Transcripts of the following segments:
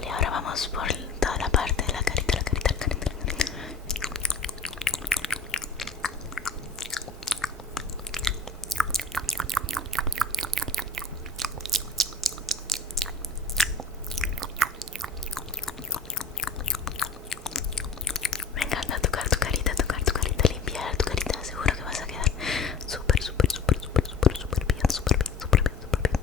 Vale, ahora vamos por toda la parte de la carita, la carita, la carita, la carita. Me encanta tocar tu carita, limpiar tu carita. Seguro que vas a quedar súper, súper, súper, súper, súper, súper bien, súper bien, súper bien, súper bien.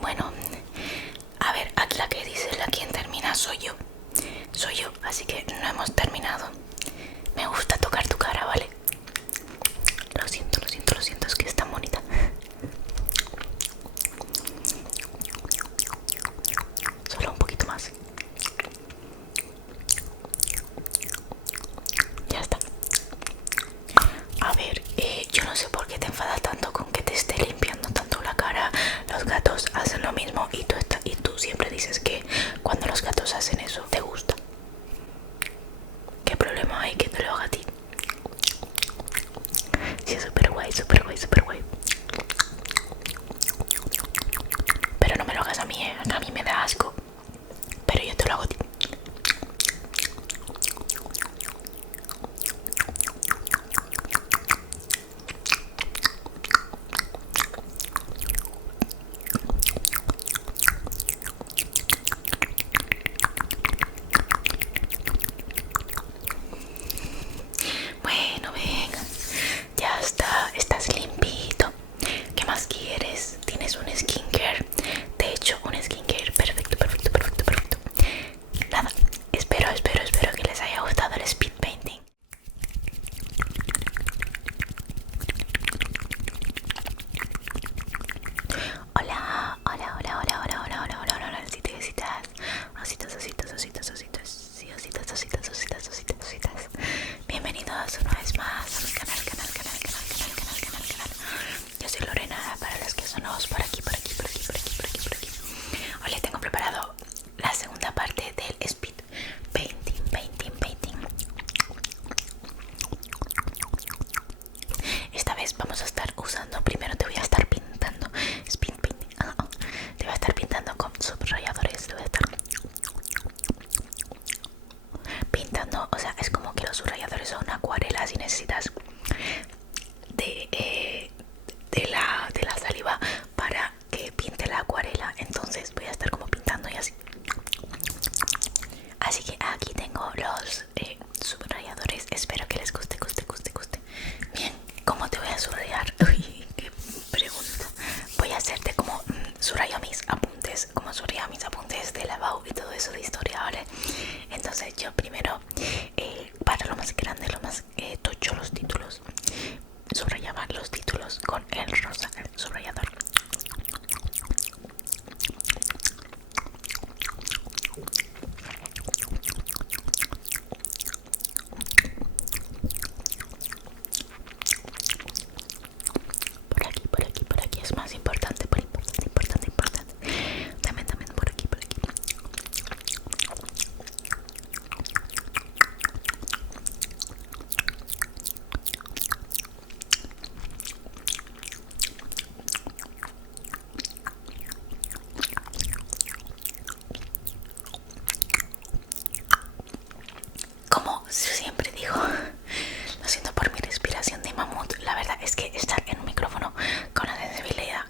bueno, a ver, aquí la que dice la quien termina soy yo. Soy yo, así que no hemos terminado. Me gusta tocar tu cara, ¿vale? Lo siento, lo siento, lo siento, es que es tan bonita. Solo un poquito más. Ya está. A ver, yo no sé por qué te enfadas tanto con que te esté limpiando tanto la cara. Los gatos hacen lo mismo y tú siempre dices que cuando los gatos hacen eso te gusta. ¿Qué problema hay que te lo haga a ti? Sí, es súper guay, súper guay, súper guay. Pero no me lo hagas a mí, a mí me da asco. Pero yo te lo hago a ti. Bueno, venga. Ya está, estás limpito. ¿Qué más quieres? Tienes un skincare. De hecho, un skincare perfecto, perfecto, perfecto, perfecto. Nada, espero que les haya gustado el speed painting. Hola, hola, hola, hola, hola, hola, hola, hola, hola, hola, ositas, ositas, ositas, ositas, ositas, sí, ositas, ositas, ositas, ositas, ositas. Bienvenidos una vez más a mi canal. Yo soy Lorena, para los que son nuevos por aquí, por aquí, por aquí, por aquí, por aquí, por aquí. Hoy les tengo preparado la segunda parte del speed painting, painting. Esta vez vamos a estar usando, primero te voy a estar pintando speed painting, te voy a estar pintando con subrayadores, te voy a estar pintando, o sea, es como que los subrayadores son acuarelas y necesitas de la saliva para que pinte la acuarela, entonces voy a estar como pintando y así. Así que aquí tengo los subrayadores, espero que les guste. Bien, ¿cómo te voy a subrayar? Uy, qué pregunta. Voy a hacerte como subrayo mis apuntes, como subrayo mis apuntes de lavado y todo eso de historia, ¿vale? Entonces yo primero, para lo más grande, lo más tocho, los títulos, subrayaba los títulos con el rosa, el subrayador. Por aquí es más importante, importante. También por aquí. Como siempre digo, lo siento por mi respiración de mamut. La verdad es que estar en un micrófono con la sensibilidad,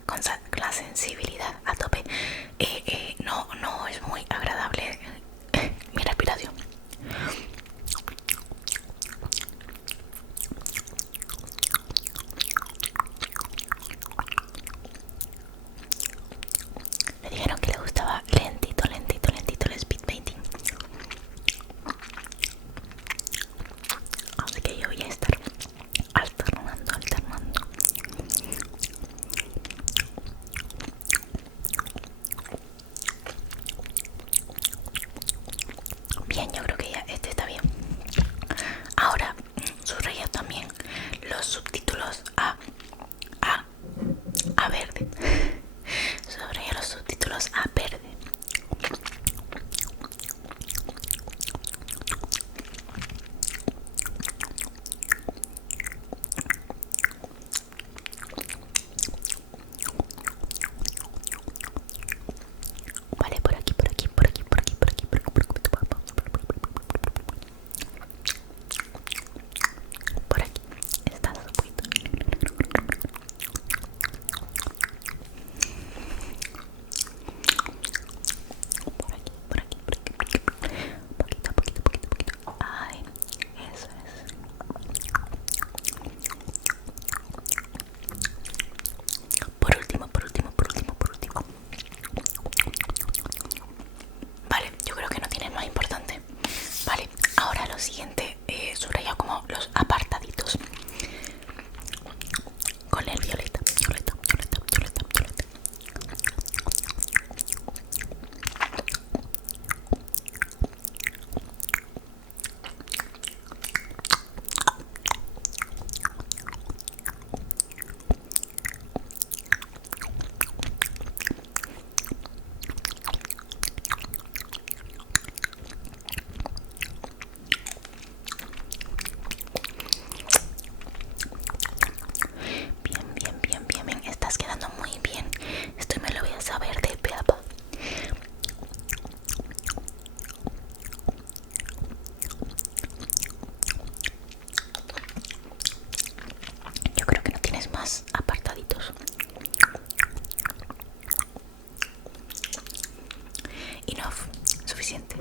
suficiente.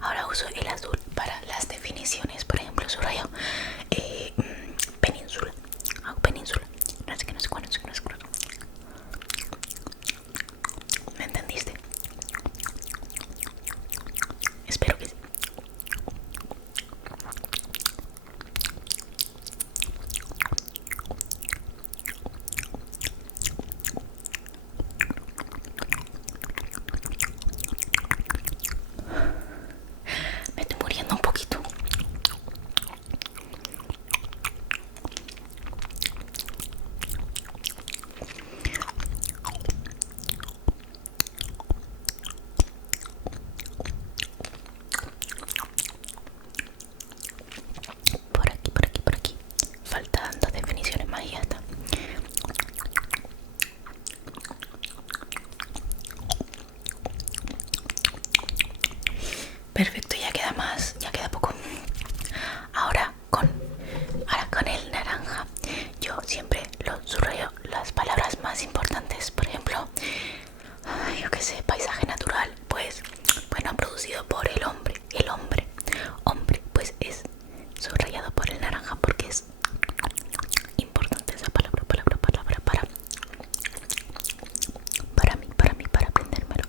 Ahora uso el azul para las definiciones. Por ejemplo, subrayo península. Hago península. No sé qué, no sé cuándo, no sé cuándo, no sé cuándo. ¿Me entendiste? Espero que sí. Me estoy muriendo un poquito. Por aquí, por aquí, por aquí. Faltan dos definiciones más y ya está. Perfecto, ya queda más, ya queda poco. Ahora con el naranja, yo siempre lo subrayo las palabras más importantes. Por ejemplo, yo qué sé, paisaje natural, pues bueno, producido por el hombre. El hombre, pues es subrayado por el naranja porque es importante esa palabra para mí, para aprendérmelo.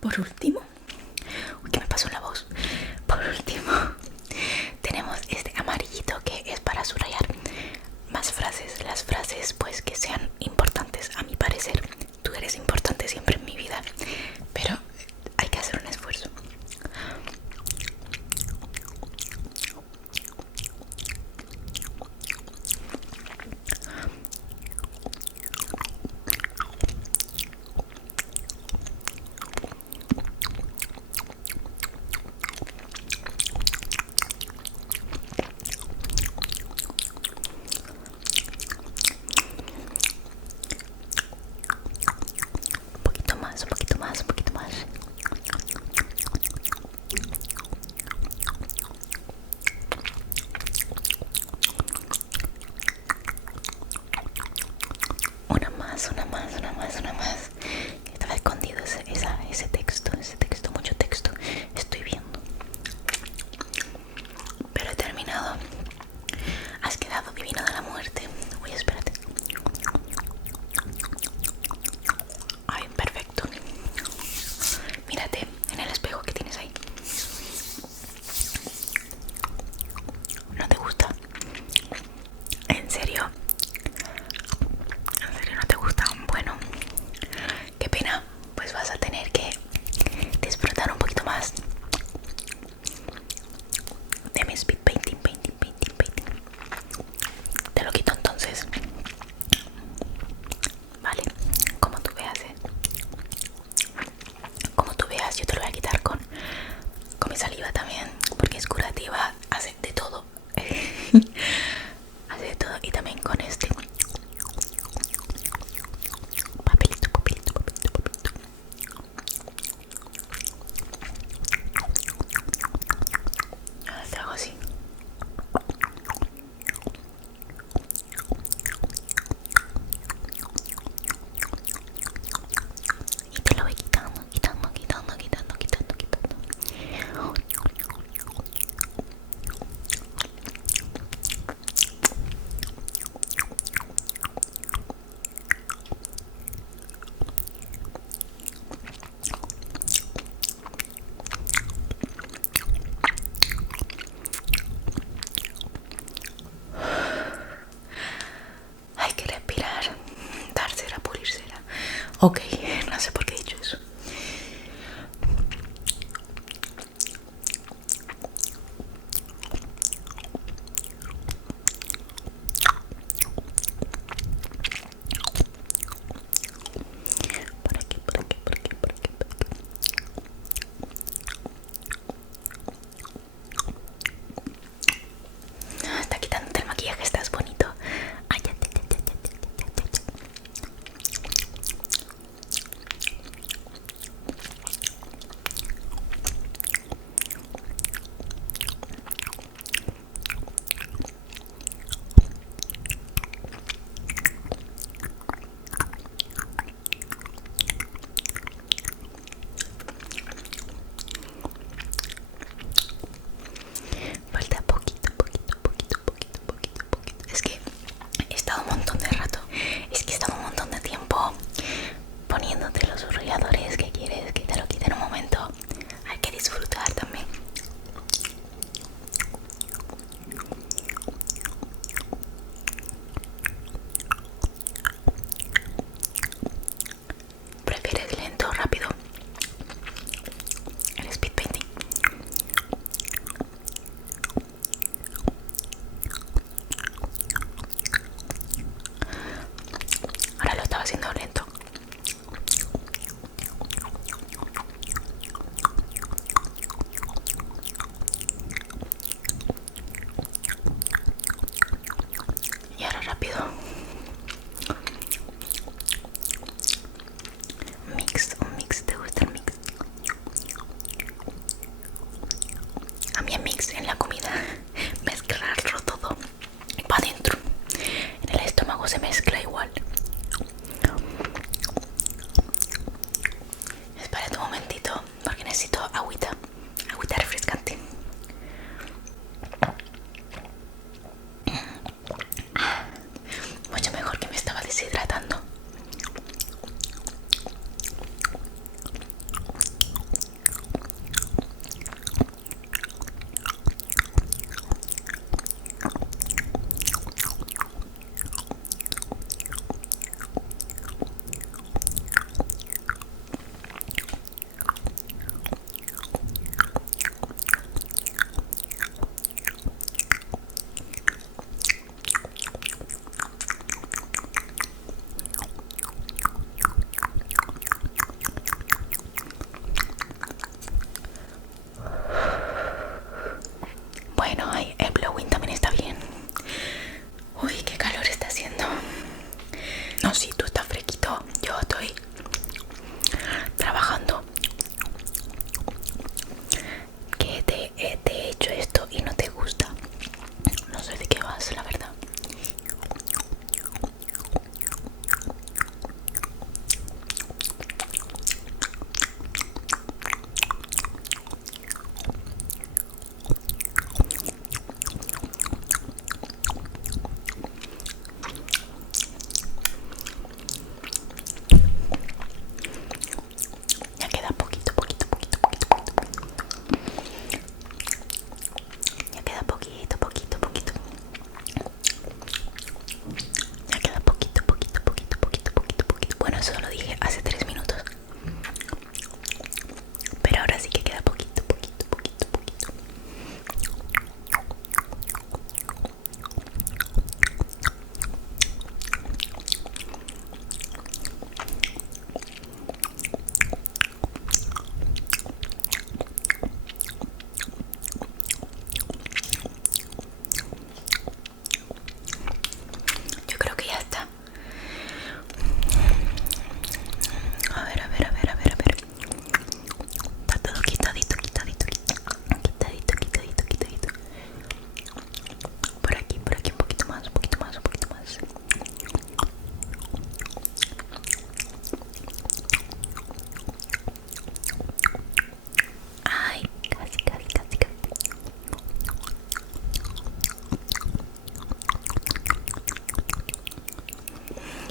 Por último, uy, ¿qué me pasó en la voz? Por último, tenemos este amarillito que es para subrayar más frases. Las frases, pues, que sean importantes, a mi parecer. Tú eres importante siempre en mi vida, pero hay que hacer un esfuerzo. Un poquito más, un poquito más, un poquito más. Una más, una más, una más, una más. Estaba escondido ese texto, mucho texto. Estoy viendo. Pero he terminado. Has quedado divino de la muerte. Uy, espérate. Ay, perfecto. Mírate en el espejo que tienes ahí. ¿No te gusta? ¿En serio? ¿En serio no te gusta? Bueno, qué pena. Pues vas a tener que disfrutar un poquito más de mi speed painting. Te lo quito entonces. Vale, como tú veas, como tú veas, yo te lo voy a quitar con mi saliva también, porque es curativa, hace de todo. Hace de todo. Y también con este papelito. Te hago así. Y te lo voy quitando. Hay que respirar, dar cera, pulir cera. Ok, no sé por qué he dicho eso. Por aquí.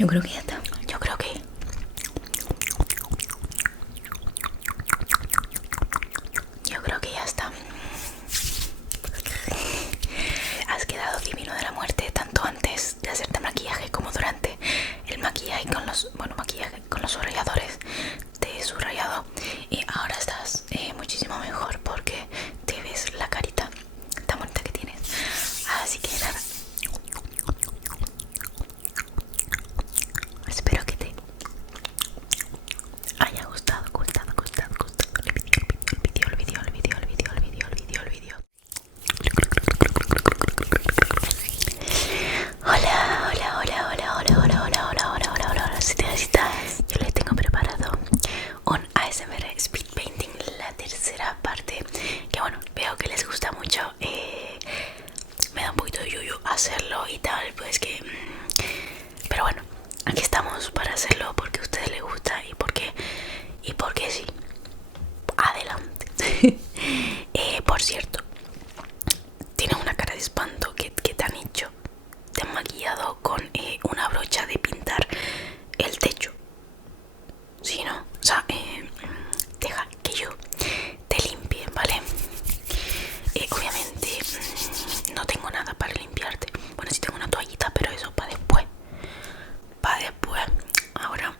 creo que ya está. Yo creo que... Yo creo que ya está. Has quedado divino de la muerte, tanto antes de hacerte maquillaje como durante el maquillaje con los... Bueno, maquillaje con los subrayadores. Te he subrayado y ahora estás muchísimo mejor porque te ves la carita tan bonita que tienes. Así que nada, espero que te haya gustado el vídeo. Hola, hola, hola, hola, hola, hola, hola, hola, hola, hola, hola, hola. Si te necesitas, yo les tengo preparado un ASMR Speed Painting, la tercera parte, que bueno, veo que les gusta mucho. Me da un poquito de yuyu hacerlo y tal, pues que... pero bueno, aquí estamos para hacerlo porque a ustedes les gusta y porque sí. Adelante. Por cierto, tienes una cara de espanto. ¿Qué te han hecho? Te han maquillado con una brocha de pintar el techo. Sí, ¿no? O sea, deja que yo te limpie, ¿vale? Obviamente no tengo nada para limpiarte. Bueno, sí tengo una toallita, pero eso para después. Para después. Ahora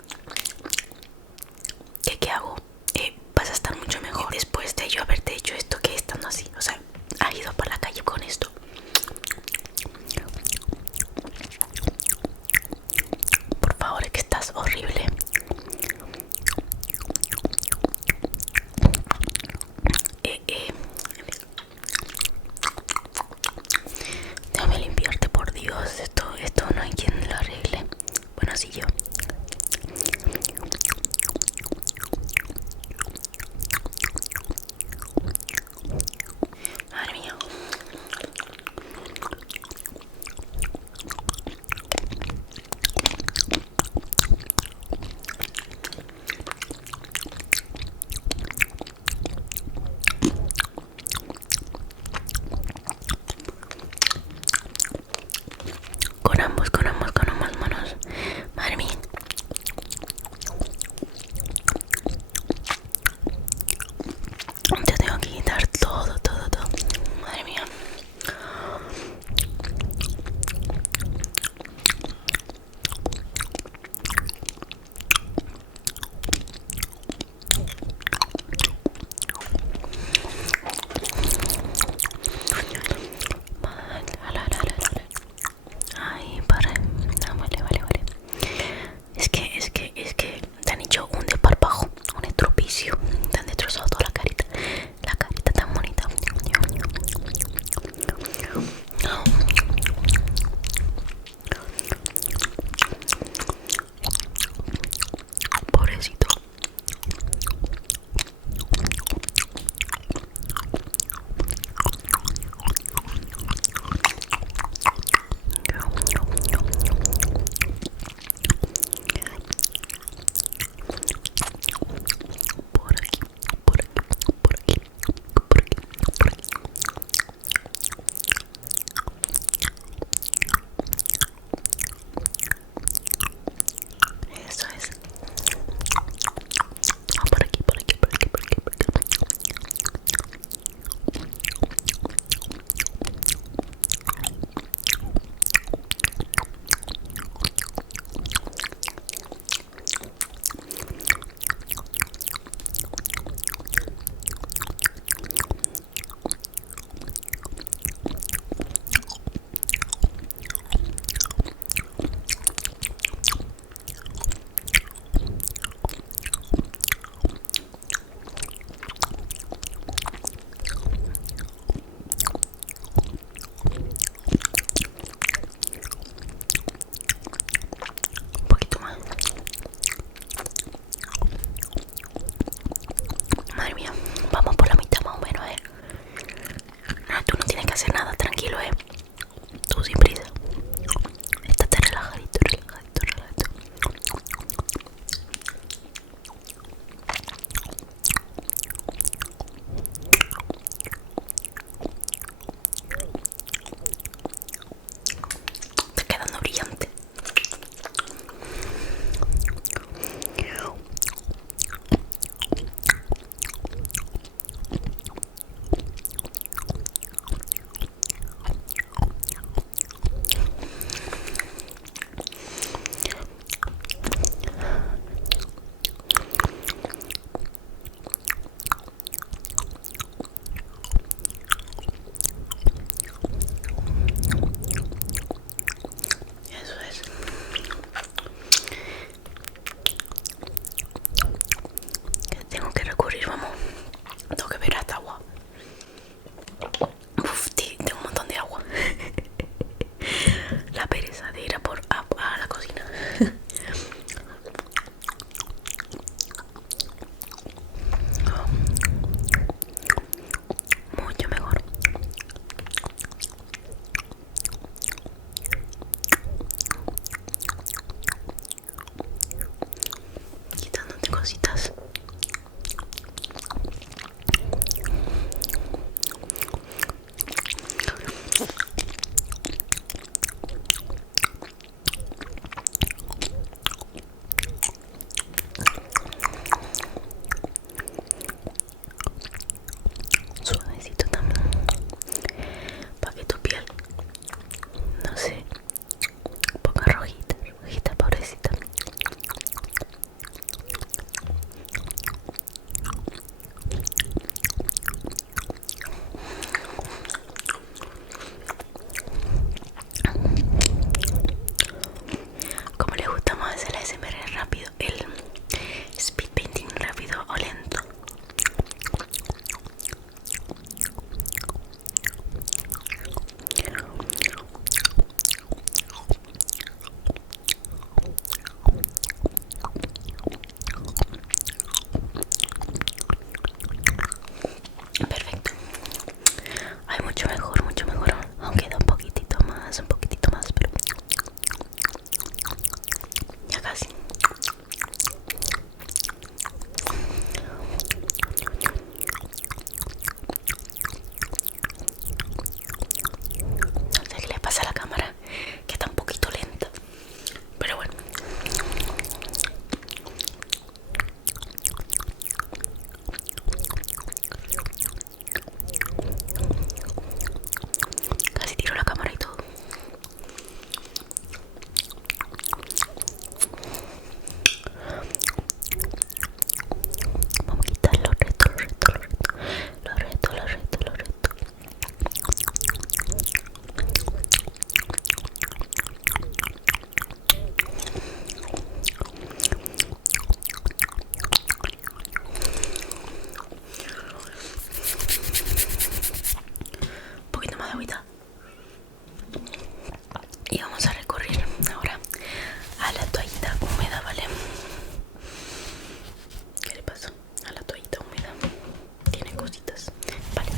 ASMR rápido, el speed painting rápido o lento. Perfecto. Hay mucho mejor, aunque da un poquitito más, pero ya casi. No sé qué le pasa a la cámara, que está un poquito lenta, pero bueno. Casi tiro la cámara y todo. Vamos a quitar los restos. Un poquito más de agüita. Y vamos a recurrir ahora a la toallita húmeda, ¿vale? ¿Qué le pasó a la toallita húmeda? Tiene cositas, vale.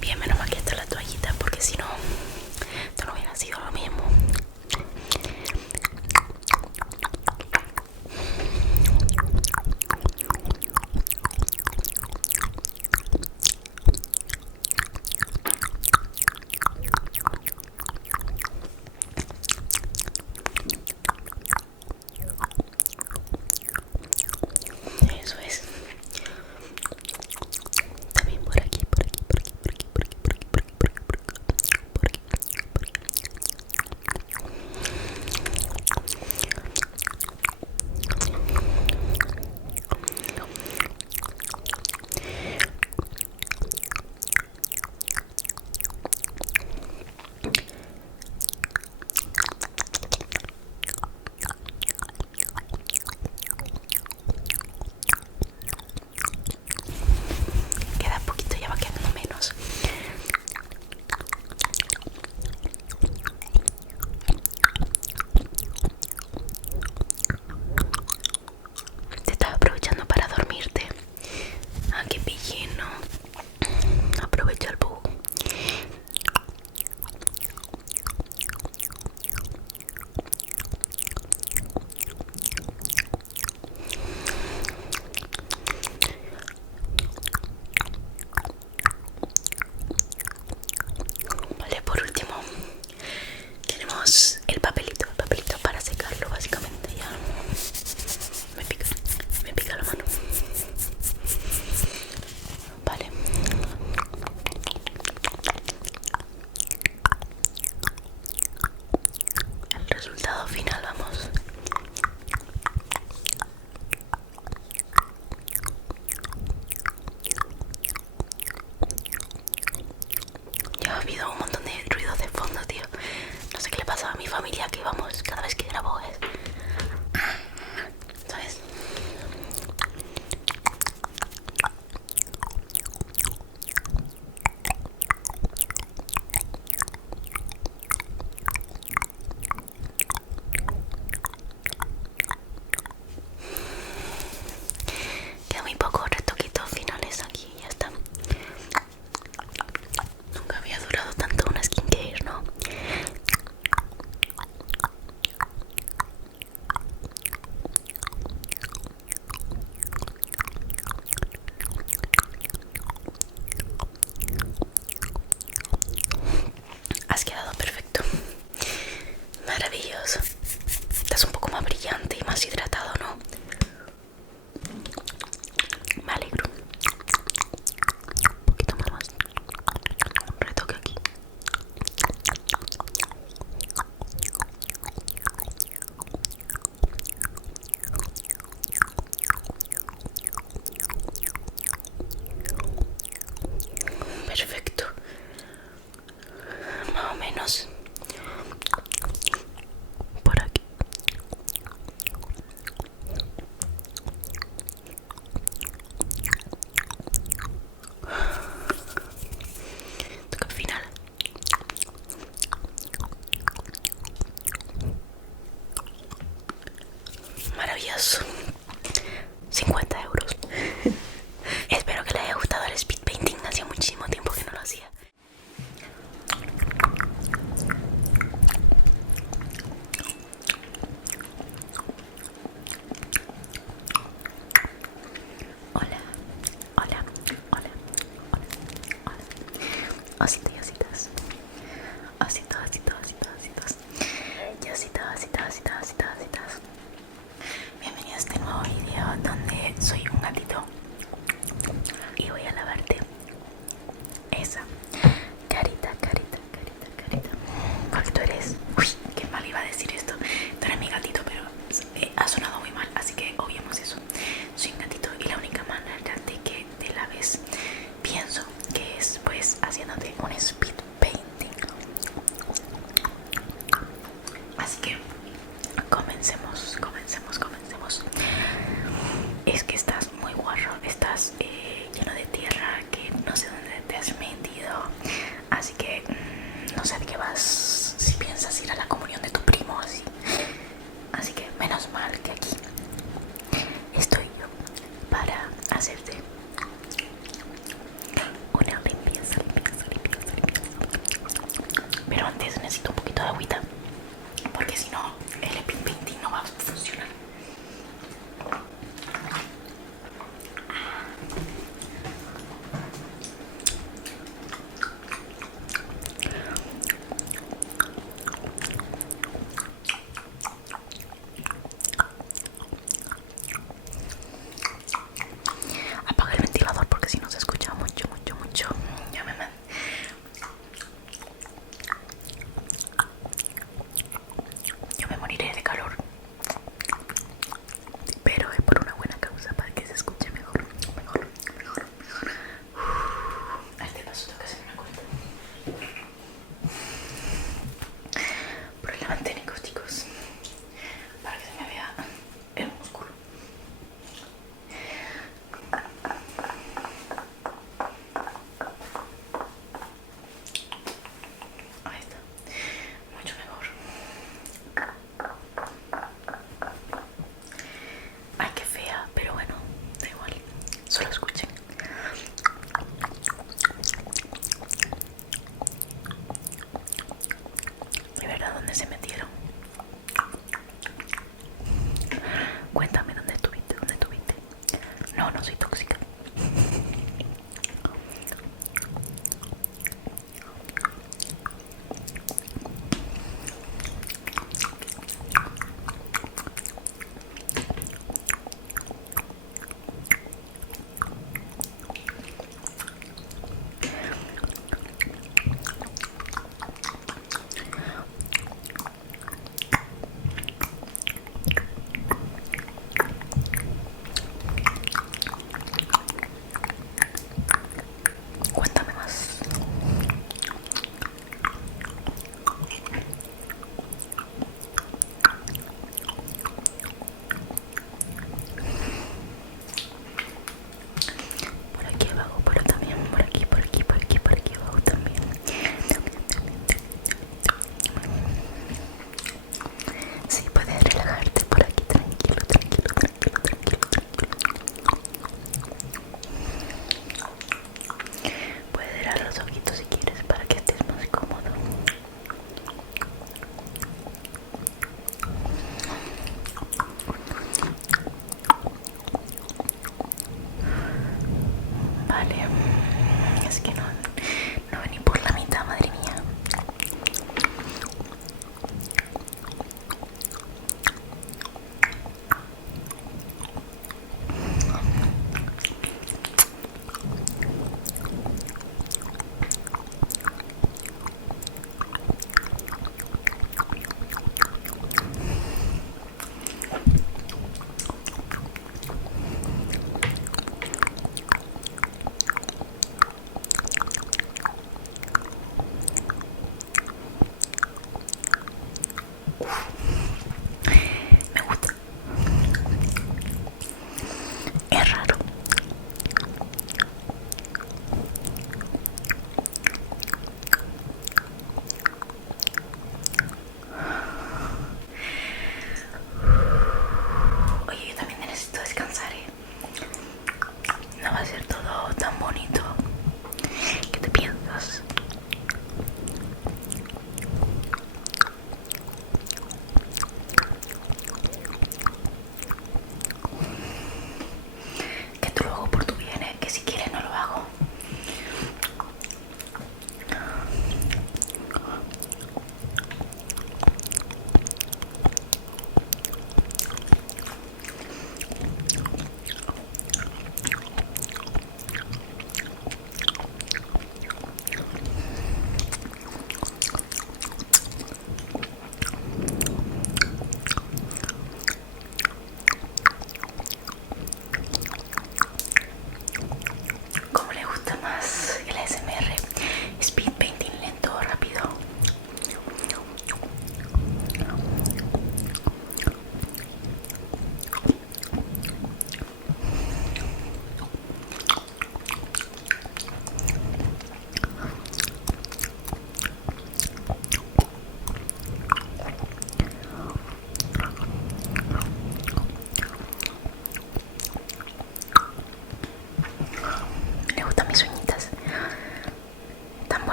Bien, menos mal que está la toallita, porque si no, esto no hubiera sido lo mismo. Eso es. También por aquí. Queda poquito, ya va quedando menos. Te estás aprovechando para dormirte. Ah, qué pillino. Aprovecha el bug. Vale, por último tenemos el papelito para secarlo, básicamente. Ya me pica la mano. Vale. El resultado final, vamos. Ya ha habido un montón de ruidos de fondo, tío. No sé qué le pasa a mi familia, que vamos, cada vez que grabo es... ¿sabes? Quedan muy pocos retoquitos finales aquí y ya está. Nunca había durado tanto una skincare, ¿no? más. Por aquí. Toca el final. Maravilloso. 50 euros. Espero que les haya gustado el speed painting. Hacía muchísimo tiempo que no lo hacía. Hola, hola, hola, hola, hola. Ositos y ositas. Ositos, ositos, ositos, ositos. Y ositos, ositos, ositos, ositos, ositos. Bienvenidos a este nuevo video donde soy un gatito y voy a lavarte esa carita, carita, carita, carita. Porque tú eres... Uy, qué mal iba a decir esto. Tú eres mi gatito, pero ha sonado muy mal, así que obviemos eso. Soy un gatito y la única manera de que te laves, pienso que es pues haciéndote un speed painting. Así que comencemos, comencemos, comencemos. Es que estás muy guarro, estás lleno de tierra que no sé dónde te has metido. Así que no sé de qué vas, si piensas ir a la comunión de tu primo así. Así que menos mal que aquí estoy yo para hacerte una limpieza, limpieza, limpieza, limpieza. Pero antes necesito un poquito de agüita, porque si no el speed painting no va a funcionar. Apaga el ventilador porque si no se escucha mucho, mucho, mucho. Ya me man. Yo me moriré de calor, pero es por una buena causa, para que se escuche mejor, mejor, mejor, mejor. Al de paso tengo que hacer una cuenta. Problemas técnicos, chicos, para que se me vea el músculo. Ahí está, mucho mejor. Ay, qué fea, pero bueno, da igual, solo escuchen. De verdad, ¿dónde se metieron? Cuéntame dónde estuviste, dónde estuviste. No, no soy tóxica. Cuéntame más. Por aquí abajo, pero también por aquí, por aquí, por aquí, por aquí abajo también. Sí, puedes relajarte por aquí, tranquilo, tranquilo, tranquilo, tranquilo, tranquilo. Puedes cerrar los ojitos si quieres para que estés más cómodo. Vale, es que no vení por la mitad, madre mía.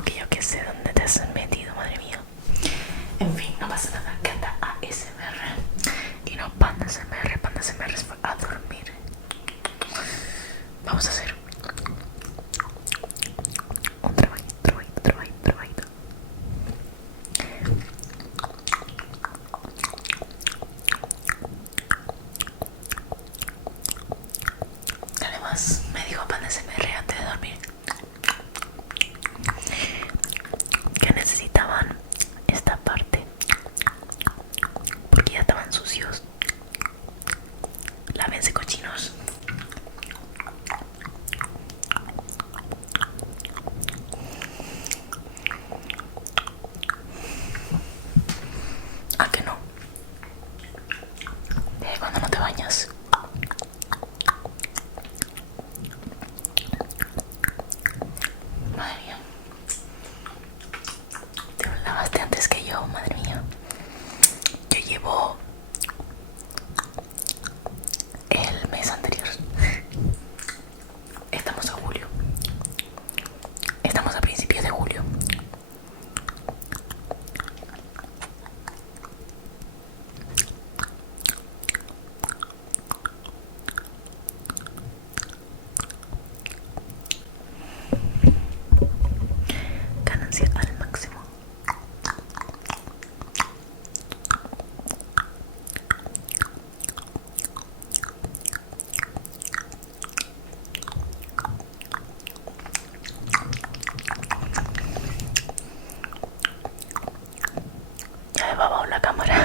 Ok, sé dónde te has metido, madre mía. En fin, no pasa nada, canta ASMR. Y no, Panda SMR es a dormir. Vamos a hacer un trabajito. Además, me dijo Panda SMR antes de dormir que necesitaban esta parte porque ya estaban sucios. Lávense, cochinos. ¿A que no? ¿Desde cuando no te bañas? Madre mía. Te lavaste antes que yo, madre mía. Yo llevo el mes anterior. Estamos a julio. Estamos a principios de julio. Ganancia al máximo. Ya he babado la cámara.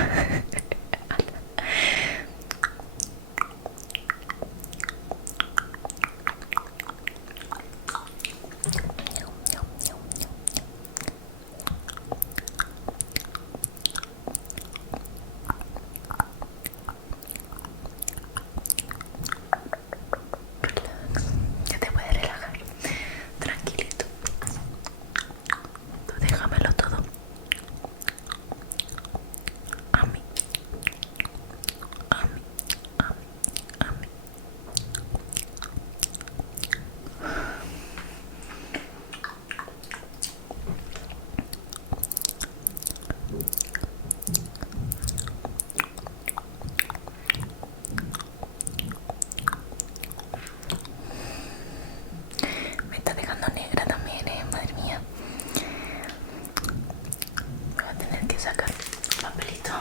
Relax, ya te puedes relajar. Tranquilito. Tú déjamelo todo a mí, a mí, a mí, a mí. Me está dejando negra también, madre mía. Voy a tener que sacar papelito.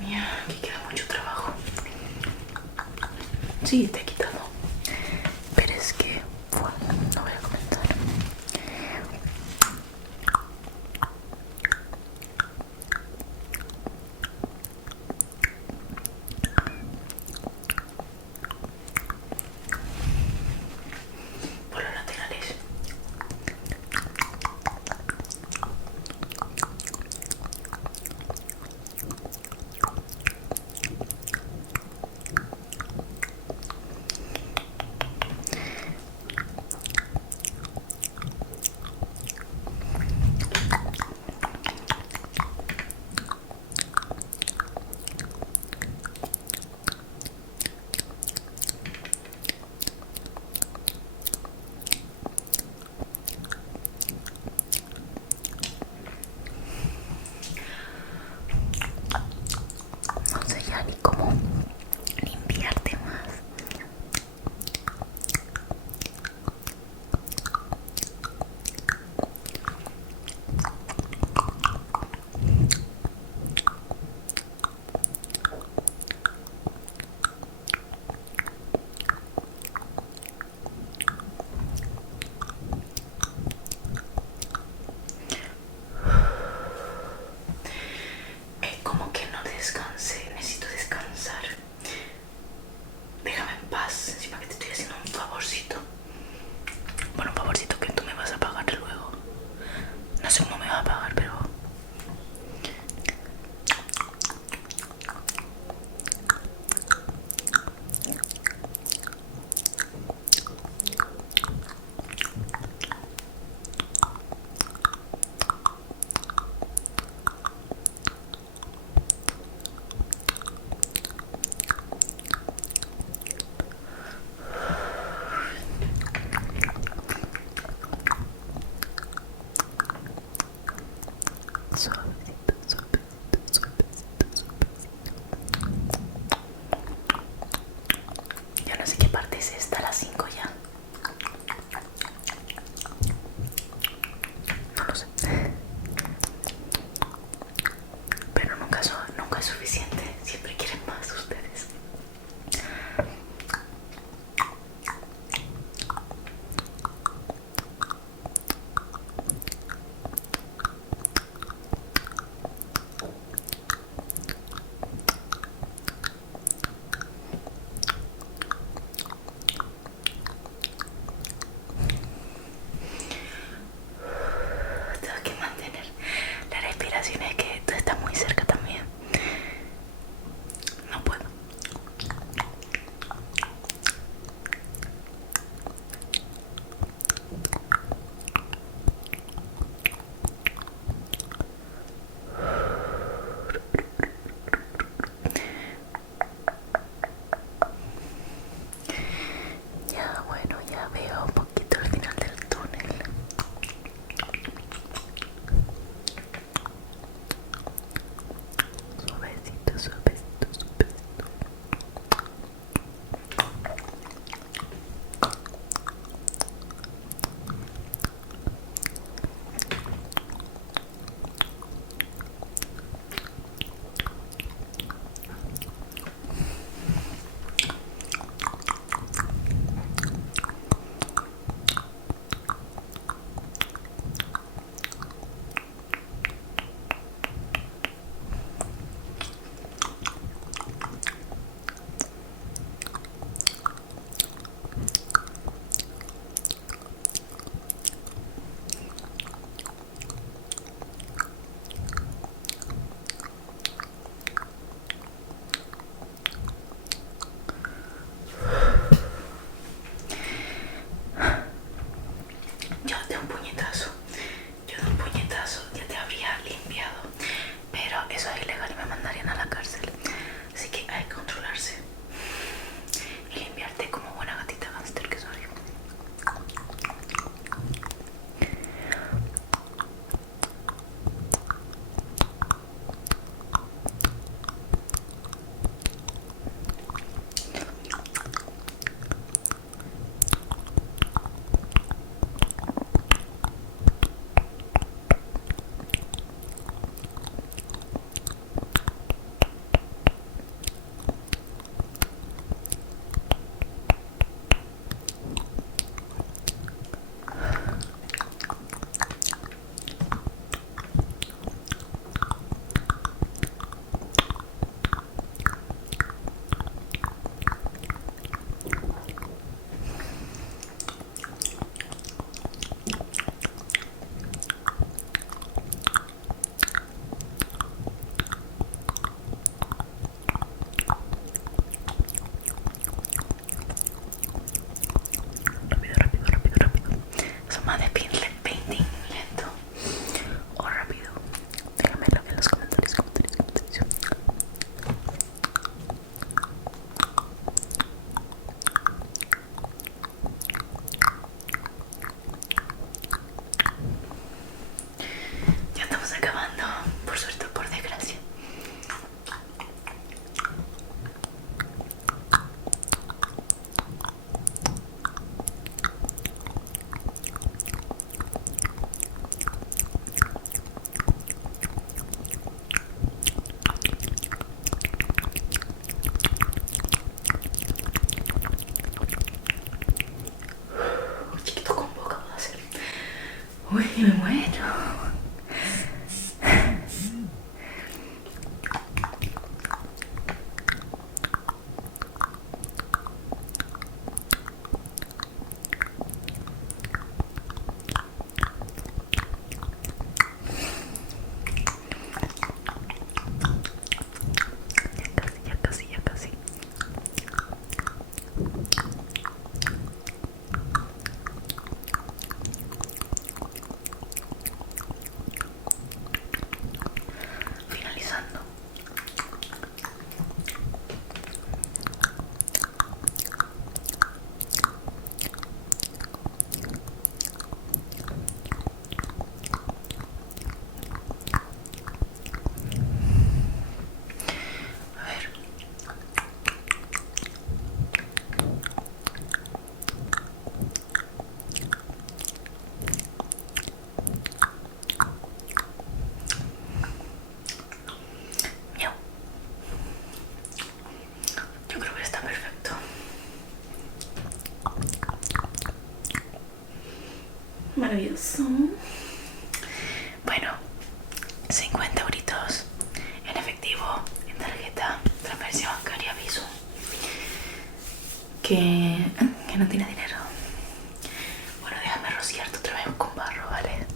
Mira, aquí queda mucho trabajo. Sí, te he quitado. Pero es que, bueno, no voy a comentar. Por los laterales. Suavecito, suavecito, suavecito, suavecito. Yo no sé qué parte es esta, las 5 ya. No lo sé. Pero nunca es suficiente. Siempre quieren más ustedes. Tengo que mantener la respiración, es que tú estás muy cerca también. No puedo. Ya, bueno, ya veo un poquito el final del túnel. Suavecito, suavecito, suavecito. Yo de un puñetazo ya te habría limpiado, pero eso es ilegal y me mandarían a la cárcel. Así que hay que controlarse y limpiarte como buena gatita gángster que soy. Rápido, rápido, rápido, rápido. Son más de painting lento o rápido. Déjamelo en los comentarios, comentarios, comentarios. Ya estamos acabando, por suerte o por desgracia. Chiquito con boca puedo hacer. Uy, me muero. Ya casi, ya casi. eso. Bueno, 50 euritos en efectivo, en tarjeta, transferencia bancaria, aviso. Que no tiene dinero. Bueno, déjame rociarte otra vez con barro, ¿vale?